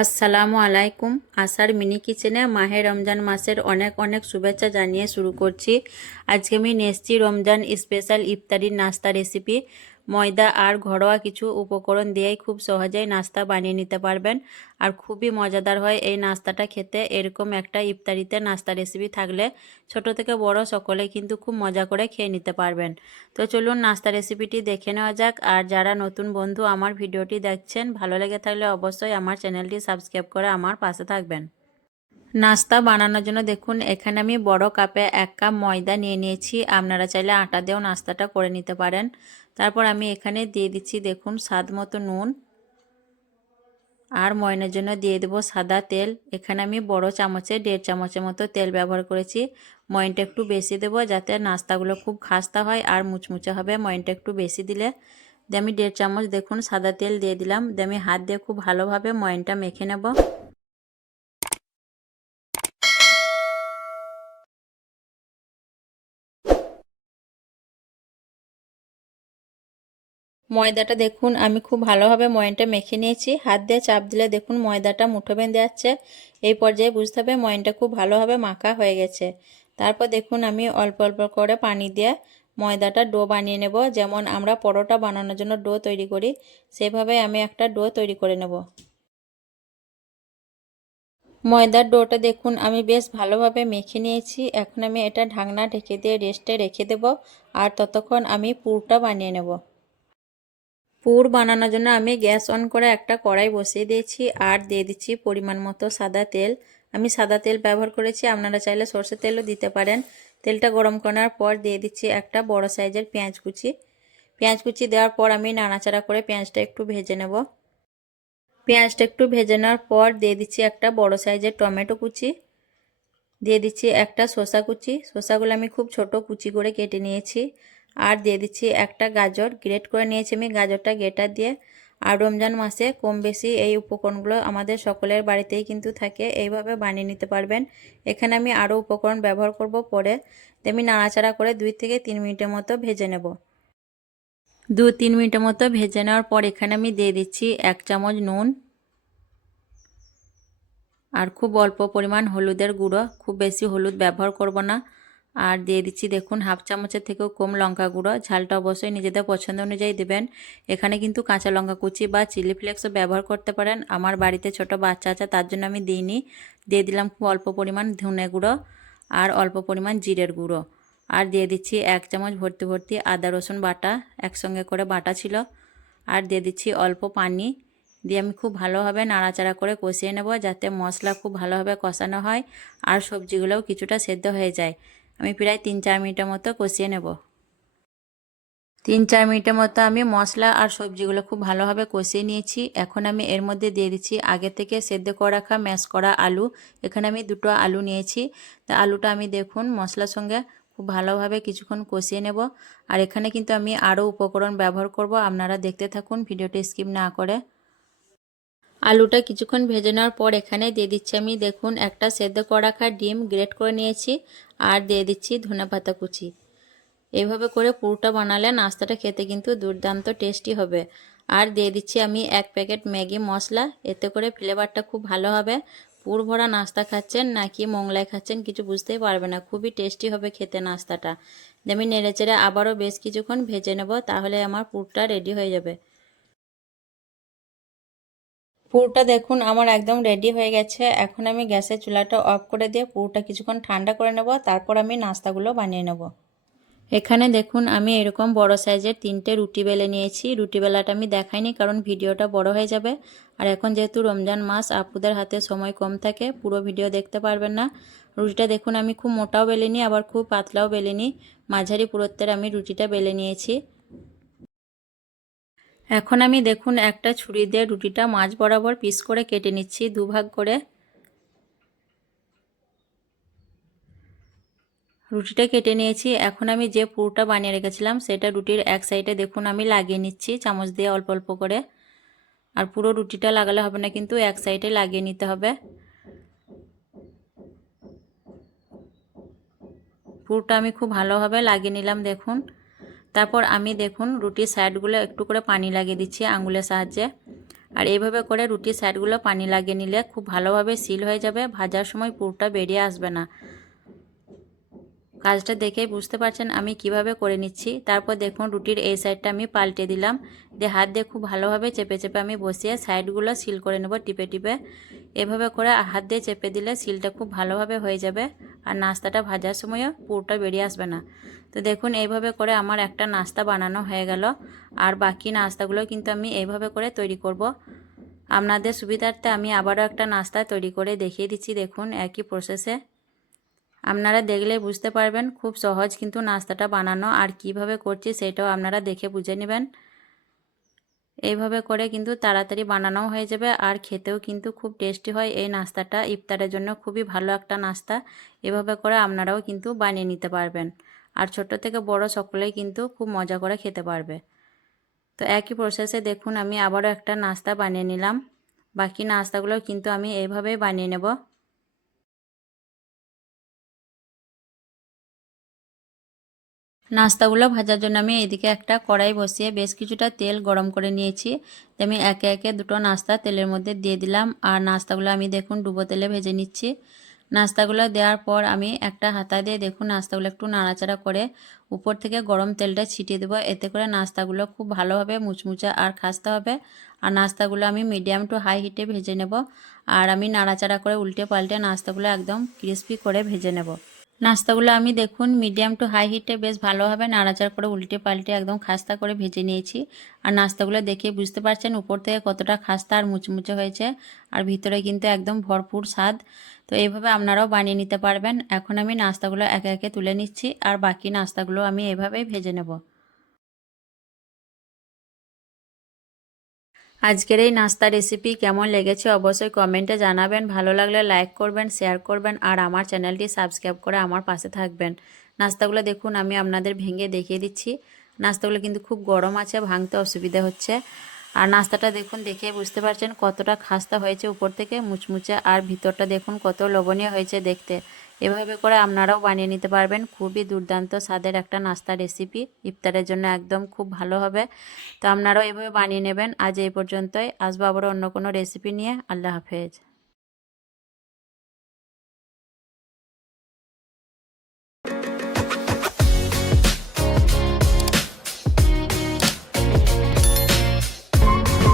আসসালামু আলাইকুম। আসার মিনি কিচেনে মাহে রমজান মাসের অনেক অনেক শুভেচ্ছা জানিয়ে শুরু করছি। আজকে আমি নেসছি রমজান স্পেশাল ইফতারির নাস্তা রেসিপি। ময়দা আর ঘরোয়া কিছু উপকরণ দিয়েই খুব সহজেই নাস্তা বানিয়ে নিতে পারবেন। আর খুবই মজাদার হয় এই নাস্তাটা খেতে। এরকম একটা ইফতারিতে নাস্তা রেসিপি থাকলে ছোট থেকে বড় সকলে কিন্তু খুব মজা করে খেয়ে নিতে পারবেন। তো চলুন নাস্তা রেসিপিটি দেখে নেওয়া যাক। আর যারা নতুন বন্ধু আমার ভিডিওটি দেখছেন, ভালো লেগে থাকলে অবশ্যই আমার চ্যানেলটি সাবস্ক্রাইব করে আমার পাশে থাকবেন। নাস্তা বানানোর জন্য দেখুন, এখানে আমি বড় কাপে এক কাপ ময়দা নিয়ে নিয়েছি। আপনারা চাইলে আটা দিয়েও নাস্তাটা করে নিতে পারেন। তারপর আমি এখানে দিয়ে দিচ্ছি দেখুন, স্বাদ মতো নুন। আর ময়নের জন্য দিয়ে দেবো সাদা তেল। এখানে আমি বড় চামচে, দেড় চামচের মতো তেল ব্যবহার করেছি। ময়নটা একটু বেশি দেবো যাতে নাস্তাগুলো খুব খাস্তা হয় আর মুচমুচে হবে। ময়নটা একটু বেশি দিলে। দিয়ে আমি দেড় চামচ দেখুন, সাদা তেল দিয়ে দিলাম। দিয়ে আমি হাত দিয়ে খুব ভালোভাবে ময়নটা মেখে নেব। ময়দাটা দেখুন, আমি খুব ভালোভাবে ময়নটা মেখে নিয়েছি। হাত দিয়ে চাপ দিলে দেখুন ময়দাটা মুঠো বেঁধে যাচ্ছে। এই পর্যায়ে বুঝতে হবে ময়নটা খুব ভালোভাবে মাখা হয়ে গেছে। তারপর দেখুন আমি অল্প অল্প করে পানি দিয়ে ময়দাটা ডো বানিয়ে নেব। যেমন আমরা পরোটা বানানোর জন্য ডো তৈরি করি, সেভাবে আমি একটা ডো তৈরি করে নেব। ময়দার ডোটা দেখুন, আমি বেশ ভালোভাবে মেখে নিয়েছি। এখন আমি এটা ঢাকনা ঢেকে দিয়ে রেস্টে রেখে দেব। আর ততক্ষণ আমি পুরটা বানিয়ে নেব। পুর বানানোর জন্য আমি গ্যাস অন করে একটা কড়াই বসিয়ে দিয়েছি আর দিয়ে দিচ্ছি পরিমাণ মতো সাদা তেল। আমি সাদা তেল ব্যবহার করেছি, আপনারা চাইলে সর্ষের তেলও দিতে পারেন। তেলটা গরম করার পর দিয়ে দিচ্ছি একটা বড় সাইজের পেঁয়াজ কুচি। পেঁয়াজ কুচি দেওয়ার পর আমি নাড়াচাড়া করে পেঁয়াজটা একটু ভেজে নেব। পেঁয়াজটা একটু ভেজে নেওয়ার পর দিয়ে দিচ্ছি একটা বড় সাইজের টমেটো কুচি। দিয়ে দিচ্ছি একটা শসা কুচি। শসাগুলো আমি খুব ছোট কুচি করে কেটে নিয়েছি। আর দিয়ে দিচ্ছি একটা গাজর। গ্রেট করে নিয়েছি আমি গাজরটা গ্রেটার দিয়ে। আর রমজান মাসে কম বেশি এই উপকরণগুলো আমাদের সকলের বাড়িতেই কিন্তু থাকে। এইভাবে বানিয়ে নিতে পারবেন। এখানে আমি আরও উপকরণ ব্যবহার করব পরে। আমি নাড়াচাড়া করে দুই থেকে তিন মিনিটের মতো ভেজে নেব। দু তিন মিনিটের মতো ভেজে নেওয়ার পর এখানে আমি দিয়ে দিচ্ছি এক চামচ নুন। আর খুব অল্প পরিমাণ হলুদের গুঁড়ো। খুব বেশি হলুদ ব্যবহার করব না। আর দিয়ে দিচ্ছি দেখুন হাফ চামচের থেকেও কম লঙ্কা গুঁড়ো। ঝালটা অবশ্যই নিজেদের পছন্দ অনুযায়ী দেবেন। এখানে কিন্তু কাঁচা লঙ্কা কুচি বা চিলি ফ্লেক্সও ব্যবহার করতে পারেন। আমার বাড়িতে ছোট বাচ্চা আছে, তার জন্য আমি দিইনি। দিয়ে দিলাম খুব অল্প পরিমাণ ধনে গুঁড়ো আর অল্প পরিমাণ জিরের গুঁড়ো। আর দিয়ে দিচ্ছি এক চামচ ভর্তি ভর্তি আদা, রসুন বাটা, একসঙ্গে করে বাটা ছিল। আর দিয়ে দিচ্ছি অল্প পানি। দিয়ে আমি খুব ভালোভাবে নাড়াচাড়া করে কষিয়ে নেব যাতে মশলা খুব ভালোভাবে কষানো হয় আর সবজিগুলোও কিছুটা সেদ্ধ হয়ে যায়। আমি প্রায় তিন চার মিনিটের মতো কষিয়ে নেব। তিন চার মিনিটের মতো আমি মশলা আর সবজিগুলো খুব ভালোভাবে কষিয়ে নিয়েছি। এখন আমি এর মধ্যে দিয়ে দিচ্ছি আগে থেকে সেদ্ধ করে রাখা ম্যাশ করা আলু। এখানে আমি দুটো আলু নিয়েছি। তা আলুটা আমি দেখুন মশলার সঙ্গে খুব ভালোভাবে কিছুক্ষণ কষিয়ে নেব। আর এখানে কিন্তু আমি আরও উপকরণ ব্যবহার করব। আপনারা দেখতে থাকুন, ভিডিওটি স্কিপ না করে। আলুটা কিছুক্ষণ ভেজে নেওয়ার পর এখানে দিয়ে দিচ্ছি আমি, দেখুন, একটা সেদ্ধ করে ডিম গ্রেট করে নিয়েছি আর দিয়ে দিচ্ছি ধনে পাতা কুচি। এইভাবে করে পুরোটা বানালে নাস্তাটা খেতে কিন্তু দুর্দান্ত টেস্টি হবে। আর দিয়ে দিচ্ছি আমি এক প্যাকেট ম্যাগি মশলা, এতে করে ফ্লেভারটা খুব ভালো হবে। পুর ভরা নাস্তা খাচ্ছেন নাকি মোংলায় খাচ্ছেন কিছু বুঝতেই পারবে না, খুবই টেস্টি হবে খেতে নাস্তাটা। আমি নেড়েচেড়ে আবারও বেশ কিছুক্ষণ ভেজে নেব, তাহলে আমার পুরটা রেডি হয়ে যাবে। পুরটা দেখুন, আমার একদম রেডি হয়ে গেছে। এখন আমি গ্যাসের চুলাটা অফ করে দিয়ে পুরটা কিছুক্ষণ ঠান্ডা করে নেব, তারপর আমি নাস্তাগুলো বানিয়ে নেব। এখানে দেখুন, আমি এরকম বড় সাইজের তিনটে রুটি বেলে নিয়েছি। রুটি বেলাটা আমি দেখাইনি, কারণ ভিডিওটা বড় হয়ে যাবে। আর এখন যেহেতু রমজান মাস, আপুদের হাতে সময় কম থাকে, পুরো ভিডিও দেখতে পারবেন না। রুটিটা দেখুন, আমি খুব মোটাও বেলিনি, আবার খুব পাতলাও বেলিনি। মাঝারি পুরত্বের আমি রুটিটা বেলে নিয়েছি। এখন আমি দেখুন একটা ছুরি দিয়ে রুটিটা মাছ বরাবর পিস করে কেটে নিচ্ছি দুভাগ করে। রুটিটা কেটে নিয়েছি। এখন আমি যে পুরোটা বানিয়ে রেখেছিলাম সেটা রুটির এক সাইডে দেখুন আমি লাগিয়ে নিচ্ছি চামচ দিয়ে অল্প অল্প করে। আর পুরো রুটিটা লাগালে হবে না, কিন্তু এক সাইডে লাগিয়ে নিতে হবে। পুরোটা আমি খুব ভালোভাবে লাগিয়ে নিলাম দেখুন। তারপর আমি দেখুন রুটির সাইডগুলো একটু করে পানি লাগিয়ে দিচ্ছি আঙুলের সাহায্যে। আর এইভাবে করে রুটির সাইডগুলো পানি লাগিয়ে নিলে খুব ভালোভাবে সিল হয়ে যাবে, ভাজার সময় পুরোটা বেরিয়ে আসবে না। কাজটা দেখেই বুঝতে পারছেন আমি কীভাবে করে নিচ্ছি। তারপর দেখুন রুটির এই সাইডটা আমি পাল্টে দিলাম। দিয়ে হাত দিয়ে খুব ভালোভাবে চেপে চেপে আমি বসিয়ে সাইডগুলো সিল করে নেব টিপে টিপে। এভাবে করে হাত দিয়ে চেপে দিলে সিলটা খুব ভালোভাবে হয়ে যাবে। আর নাস্তাটা ভাজার সময়ও পুরোটা বেরিয়ে আসবে না। তো দেখুন, এইভাবে করে আমার একটা নাস্তা বানানো হয়ে গেল। আর বাকি নাস্তাগুলো কিন্তু আমি এইভাবে করে তৈরি করব। আপনাদের সুবিধার্থে আমি আবারও একটা নাস্তা তৈরি করে দেখিয়ে দিচ্ছি, দেখুন, একই প্রসেসে আপনারা দেখলে বুঝতে পারবেন, খুব সহজ কিন্তু নাস্তাটা বানানো আর কীভাবে করছি সেটাও আপনারা দেখে বুঝে নেবেন। এইভাবে করে কিন্তু তাড়াতাড়ি বানানোও হয়ে যাবে আর খেতেও কিন্তু খুব টেস্টি হয়। এই নাস্তাটা ইফতারের জন্য খুবই ভালো একটা নাস্তা। এভাবে করে আপনারাও কিন্তু বানিয়ে নিতে পারবেন। আর ছোট থেকে বড় সকলেই কিন্তু খুব মজা করে খেতে পারবে। তো একই প্রসেসে দেখুন আমি আবারও একটা নাস্তা বানিয়ে নিলাম। বাকি নাস্তাগুলো কিন্তু আমি এইভাবেই বানিয়ে নেব। নাস্তাগুলো ভাজার জন্য আমি এদিকে একটা কড়াই বসিয়ে বেশ কিছুটা তেল গরম করে নিয়েছি। আমি একে একে দুটো নাস্তা তেলের মধ্যে দিয়ে দিলাম। আর নাস্তাগুলো আমি দেখুন ডুবো তেলে ভেজে নিচ্ছি। নাস্তাগুলো দেওয়ার পর আমি একটা হাতা দিয়ে দেখুন নাস্তাগুলো একটু নাড়াচাড়া করে উপর থেকে গরম তেলটা ছিটিয়ে দেবো। এতে করে নাস্তাগুলো খুব ভালোভাবে মুচমুচা আর খাসতে হবে। আর নাস্তাগুলো আমি মিডিয়াম টু হাই হিটে ভেজে নেব। আর আমি নাড়াচাড়া করে উল্টে পাল্টে নাস্তাগুলো একদম ক্রিস্পি করে ভেজে নেব। নাস্তাগুলো আমি দেখুন মিডিয়াম টু হাই হিটে বেশ ভালোভাবে নাড়াচাড় করে উল্টে পাল্টে একদম খাস্তা করে ভেজে নিয়েছি। আর নাস্তাগুলো দেখে বুঝতে পারছেন উপর থেকে কতটা খাস্তা আর মুচমুচে হয়েছে। আর ভিতরে কিন্তু একদম ভরপুর স্বাদ। তো এইভাবে আপনারাও বানিয়ে নিতে পারবেন। এখন আমি নাস্তাগুলো একে একে তুলে নিচ্ছি। আর বাকি নাস্তাগুলো আমি এভাবেই ভেজে নেব। আজকের এই নাস্তা রেসিপি কেমন লেগেছে অবশ্যই কমেন্টে জানাবেন। ভালো লাগলে লাইক করবেন শেয়ার করবেন আর আমার চ্যানেলটি সাবস্ক্রাইব করে আমার পাশে থাকবেন। নাস্তাগুলো দেখুন, আমি আপনাদের ভেঙে দেখিয়ে দিচ্ছি। নাস্তাগুলো কিন্তু খুব গরম আছে, ভাঙতে অসুবিধা হচ্ছে। আর নাস্তাটা দেখুন, দেখে বুঝতে পারছেন কতটা খাস্তা হয়েছে উপর থেকে, মুচমুচে। আর ভিতরটা দেখুন কত লবণীয় হয়েছে দেখতে। এভাবে করে আপনারাও বানিয়ে নিতে পারবেন। খুবই দুর্দান্ত স্বাদের একটা নাস্তা রেসিপি ইফতারের জন্য একদম খুব ভালো হবে। তো আপনারাও এভাবে বানিয়ে নেবেন। আজ এই পর্যন্তই। আসব আবার অন্য কোনো রেসিপি নিয়ে। আল্লাহ হাফেজ।